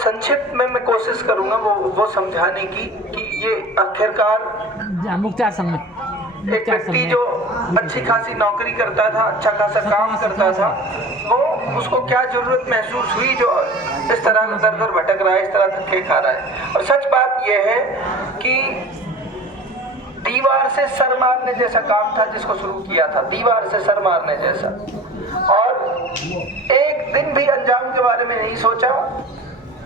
बहुत संक्षिप्त में मैं कोशिश करूंगा वो समझाने की कि ये आखिरकार मुख्तार संघ एक व्यक्ति जो अच्छी खासी नौकरी करता था, अच्छा खासा काम करता था, वो उसको क्या जरूरत महसूस हुई जो इस तरह दर दर भटक रहा है, इस तरह धक्के खा रहा है। और सच बात यह है कि दीवार से सर मारने जैसा काम था जिसको शुरू किया था, दीवार से सर मारने जैसा, और एक दिन भी अंजाम के बारे में नहीं सोचा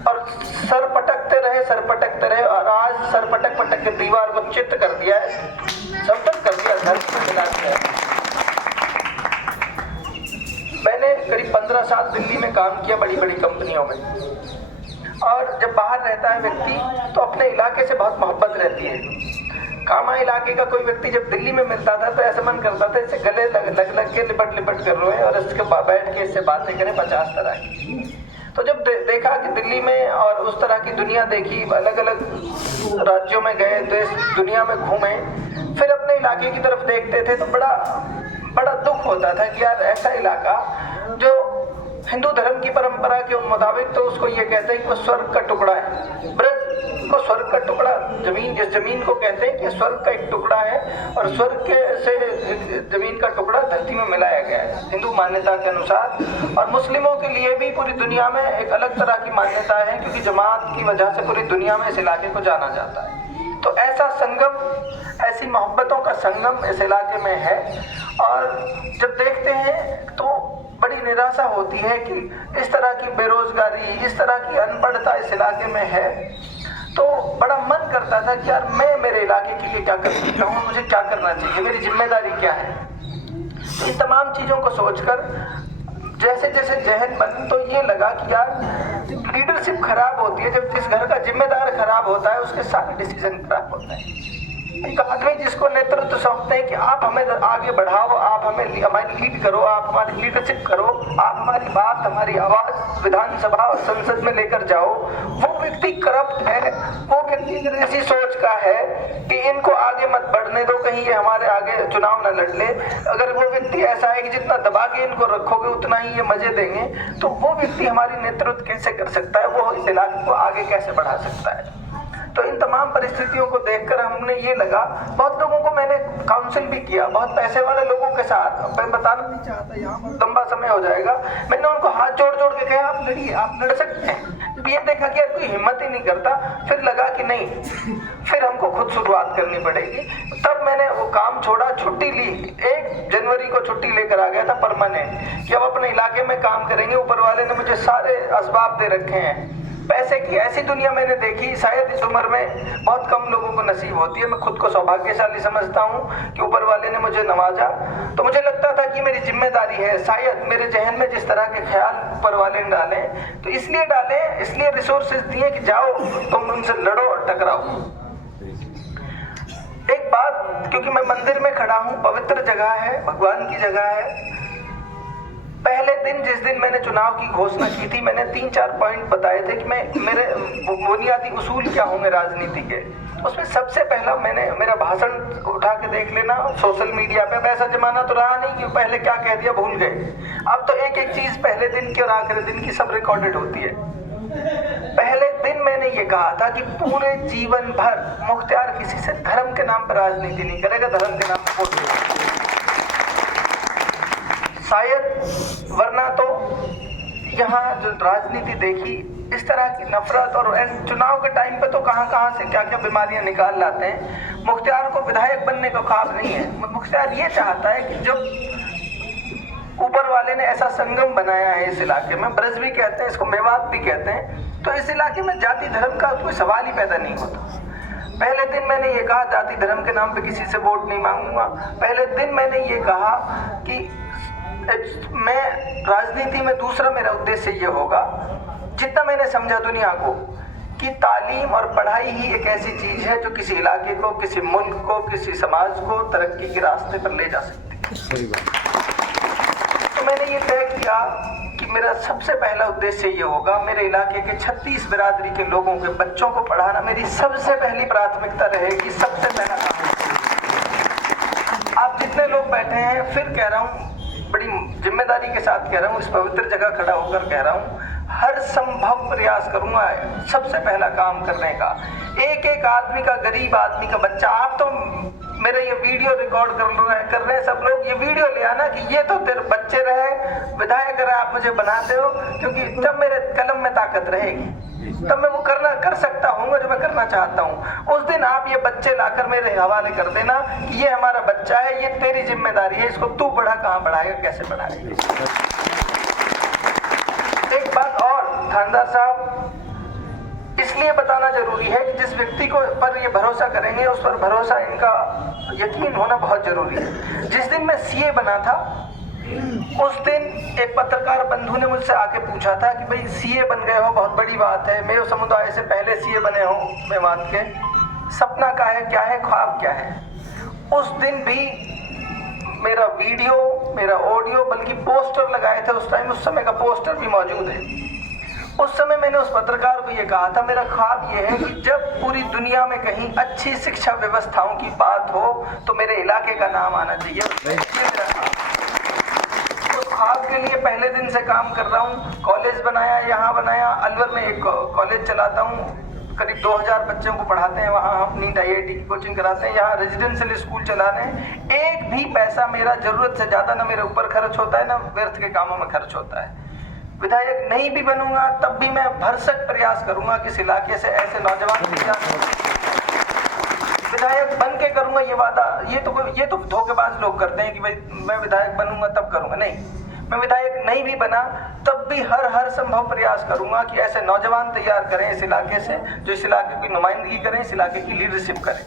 और सर पटकते रहे और आज सर पटक के दीवार को चित्त कर दिया है, समतल कर दिया, धरती में मिला दिया। मैंने करीब 15 साल दिल्ली में काम किया, बड़ी बड़ी कंपनियों में, और जब बाहर रहता है व्यक्ति तो अपने इलाके से बहुत मोहब्बत रहती है। कामा इलाके का कोई व्यक्ति जब दिल्ली में मिलता था तो ऐसा मन करता था इसे गले लग के लिपट कर रोए और इसके बैठ के इससे बातें करें 50 तरह की। तो जब देखा कि दिल्ली में और उस तरह की दुनिया देखी, अलग अलग राज्यों में गए, देश दुनिया में घूमे, फिर अपने इलाके की तरफ देखते थे तो बड़ा दुख होता था कि यार ऐसा इलाका जो हिंदू धर्म की परंपरा के मुताबिक तो उसको ये कहते हैं कि वो स्वर्ग का टुकड़ा है, ब्रज को स्वर्ग का टुकड़ा, जमीन जिस जमीन को कहते हैं कि स्वर्ग का एक टुकड़ा है और स्वर्ग के से जमीन का टुकड़ा धरती में मिलाया गया है हिंदू मान्यता के अनुसार। और मुस्लिमों के लिए भी पूरी दुनिया में एक अलग तरह की मान्यता है क्योंकि जमात की वजह से पूरी दुनिया में इस इलाके को जाना जाता है। तो ऐसा संगम, ऐसी मोहब्बतों का संगम इस इलाके में है। और जब देखते हैं तो बड़ी निराशा होती है कि इस तरह की बेरोजगारी, इस तरह की अनपढ़ता इस इलाके में है। तो बड़ा मन करता था कि यार मैं मेरे इलाके के लिए क्या कर सकता हूँ, मुझे क्या करना चाहिए, मेरी जिम्मेदारी क्या है। तो इन तमाम चीज़ों को सोचकर जैसे जैसे जहन बन तो ये लगा कि यार लीडरशिप खराब होती है जब जिस घर का जिम्मेदार खराब होता है उसके सारे डिसीजन खराब होते हैं। एक आदमी जिसको नेतृत्व सौंपते हैं कि आप हमें आगे बढ़ाओ, आप हमारी लीड करो, आप हमारी लीडरशिप करो, आप हमारी बात, हमारी आवाज विधानसभा और संसद में लेकर जाओ, वो व्यक्ति करप्ट है, वो व्यक्ति ऐसी सोच का है कि इनको आगे मत बढ़ने दो, कहीं ये हमारे आगे चुनाव न लड़ ले। अगर वो व्यक्ति ऐसा है कि जितना दबा के इनको रखोगे उतना ही ये मजे देंगे, तो वो व्यक्ति हमारी नेतृत्व कैसे कर सकता है, वो इस इलाके को आगे कैसे बढ़ा सकता है। तो इन तमाम परिस्थितियों को देखकर हमने ये लगा, बहुत लोगों को मैंने काउंसिल भी किया, बहुत पैसे वाले लोगों के साथ, मैं बताना नहीं चाहता यहाँ पर लंबा समय हो जाएगा, मैंने उनको हाथ जोड़ के कहा आप लड़िए, आप लड़ सकते हैं। जब ये देखा कि यार कोई हिम्मत ही नहीं करता, फिर लगा कि नहीं, फिर हमको खुद शुरुआत करनी पड़ेगी। तब मैंने वो काम छोड़ा, छुट्टी ली, 1 जनवरी को छुट्टी लेकर आ गया था परमानेंट कि अब अपने इलाके में काम करेंगे। ऊपर वाले ने मुझे सारे असबाब दे रखे हैं। पैसे की ऐसी दुनिया मैंने देखी, शायद इस उम्र में बहुत कम लोगों को नसीब होती है। मैं खुद को सौभाग्यशाली समझता हूँ कि ऊपर वाले ने मुझे नवाजा। तो मुझे लगता था कि मेरी जिम्मेदारी है, शायद मेरे जहन में जिस तरह के ख्याल ऊपर वाले ने डाले तो इसलिए रिसोर्सेज दिए कि जाओ तुम उनसे लड़ो और टकराओ। एक बात, क्योंकि मैं मंदिर में खड़ा हूँ, पवित्र जगह है, भगवान की जगह है। पहले दिन जिस दिन मैंने चुनाव की घोषणा की थी, मैंने 3-4 पॉइंट बताए थे कि मेरे बुनियादी उसूल क्या होंगे राजनीति के। उसमें सबसे पहला मेरा भाषण उठा के देख लेना सोशल मीडिया पे। वैसा जमाना तो रहा नहीं कि पहले क्या कह दिया भूल गए। अब तो एक एक चीज पहले दिन की और आखिरी दिन की सब रिकॉर्डेड होती है। पहले दिन मैंने ये कहा था कि पूरे जीवन भर मुख्तार किसी से धर्म के नाम पर राजनीति नहीं करेगा, धर्म के नाम पर वोट नहीं करेगा। शायद वरना तो यहाँ जो राजनीति देखी, इस तरह की नफरत, और चुनाव के टाइम पे तो कहाँ से क्या क्या बीमारियां निकाल लाते हैं। मुख्तार को विधायक बनने का ख्वाब नहीं है। मुख्तार ये चाहता है कि जब ऊपर वाले ने ऐसा संगम बनाया है इस इलाके में, ब्रज भी कहते हैं इसको, मेवात भी कहते हैं, तो इस इलाके में जाति धर्म का कोई सवाल ही पैदा नहीं होता। पहले दिन मैंने ये कहा जाति धर्म के नाम पे किसी से वोट नहीं मांगूंगा। पहले दिन मैंने ये कहा कि मैं राजनीति में दूसरा मेरा उद्देश्य ये होगा, जितना मैंने समझा दुनिया को, कि तालीम और पढ़ाई ही एक ऐसी चीज है जो किसी इलाके को, किसी मुल्क को, किसी समाज को तरक्की के रास्ते पर ले जा सकती है। सही बात। तो मैंने ये तय किया कि मेरा सबसे पहला उद्देश्य ये होगा, मेरे इलाके के 36 बिरादरी के लोगों के बच्चों को पढ़ाना मेरी सबसे पहली प्राथमिकता रहेगी, सबसे पहला काम। आप जितने लोग बैठे हैं, फिर कह रहा हूँ, बड़ी जिम्मेदारी के साथ कह रहा हूँ, इस पवित्र जगह खड़ा होकर कह रहा हूँ, हर संभव प्रयास करूंगा सबसे पहला काम करने का। एक एक आदमी का, गरीब आदमी का बच्चा, आप तो मेरे ये वीडियो रिकॉर्ड कर रहे हैं सब लोग, ये वीडियो ले आना कि ये तो तेरे बच्चे रहे, विधायक रहे, आप मुझे बनाते हो, क्योंकि तब मेरे कलम में ताकत रहेगी, तब मैं वो कर सकता हूँ जो मैं करना चाहता हूँ। उस दिन आप ये बच्चे लाकर मेरे हवाले कर देना कि ये हमारा बच्चा है, ये तेरी जिम्मेदारी है, इसको तू बढ़ा, कहाँ बढ़ाएगा, कैसे बढ़ाएगा। एक बात और थानेदार साहब, इसलिए बताना जरूरी है कि जिस व्यक्ति को पर ये भरोसा करेंगे उस पर भरोसा, इनका यकीन होना बहुत जरूरी है। जिस दिन मैं सीए बना था उस दिन एक पत्रकार बंधु ने मुझसे आके पूछा था कि भाई सीए बन गए हो, बहुत बड़ी बात है, मेरे समुदाय से पहले सीए बने हो मेवात के, सपना का है, क्या है, ख्वाब क्या है। उस दिन भी मेरा वीडियो, मेरा ऑडियो, बल्कि पोस्टर लगाए थे उस टाइम, उस समय का पोस्टर भी मौजूद है। उस समय मैंने उस पत्रकार को ये कहा था, मेरा ख्वाब ये है कि जब पूरी दुनिया में कहीं अच्छी शिक्षा व्यवस्थाओं की बात हो तो मेरे इलाके का नाम आना चाहिए। ये मेरा ख्वाब। उस ख्वाब के लिए पहले दिन से काम कर रहा हूँ। कॉलेज बनाया, यहाँ बनाया, अलवर में एक कॉलेज चलाता हूँ, करीब 2000 बच्चों को पढ़ाते हैं वहाँ, हम नीट IIT की कोचिंग कराते हैं, यहाँ रेजिडेंशियल स्कूल चला रहे हैं। एक भी पैसा मेरा जरूरत से ज़्यादा ना मेरे ऊपर खर्च होता है, ना व्यर्थ के कामों में खर्च होता है। विधायक नहीं भी बनूंगा तब भी मैं भरसक प्रयास करूंगा कि इस इलाके से ऐसे नौजवान विधायक बन के करूंगा ये वादा। ये तो धोखेबाज लोग करते हैं कि भाई मैं विधायक बनूंगा तब करूंगा, नहीं, मैं विधायक नहीं भी बना तब भी हर संभव प्रयास करूंगा कि ऐसे नौजवान तैयार करें इस इलाके से, जो इस इलाके की नुमाइंदगी करें, इस इलाके की लीडरशिप करें।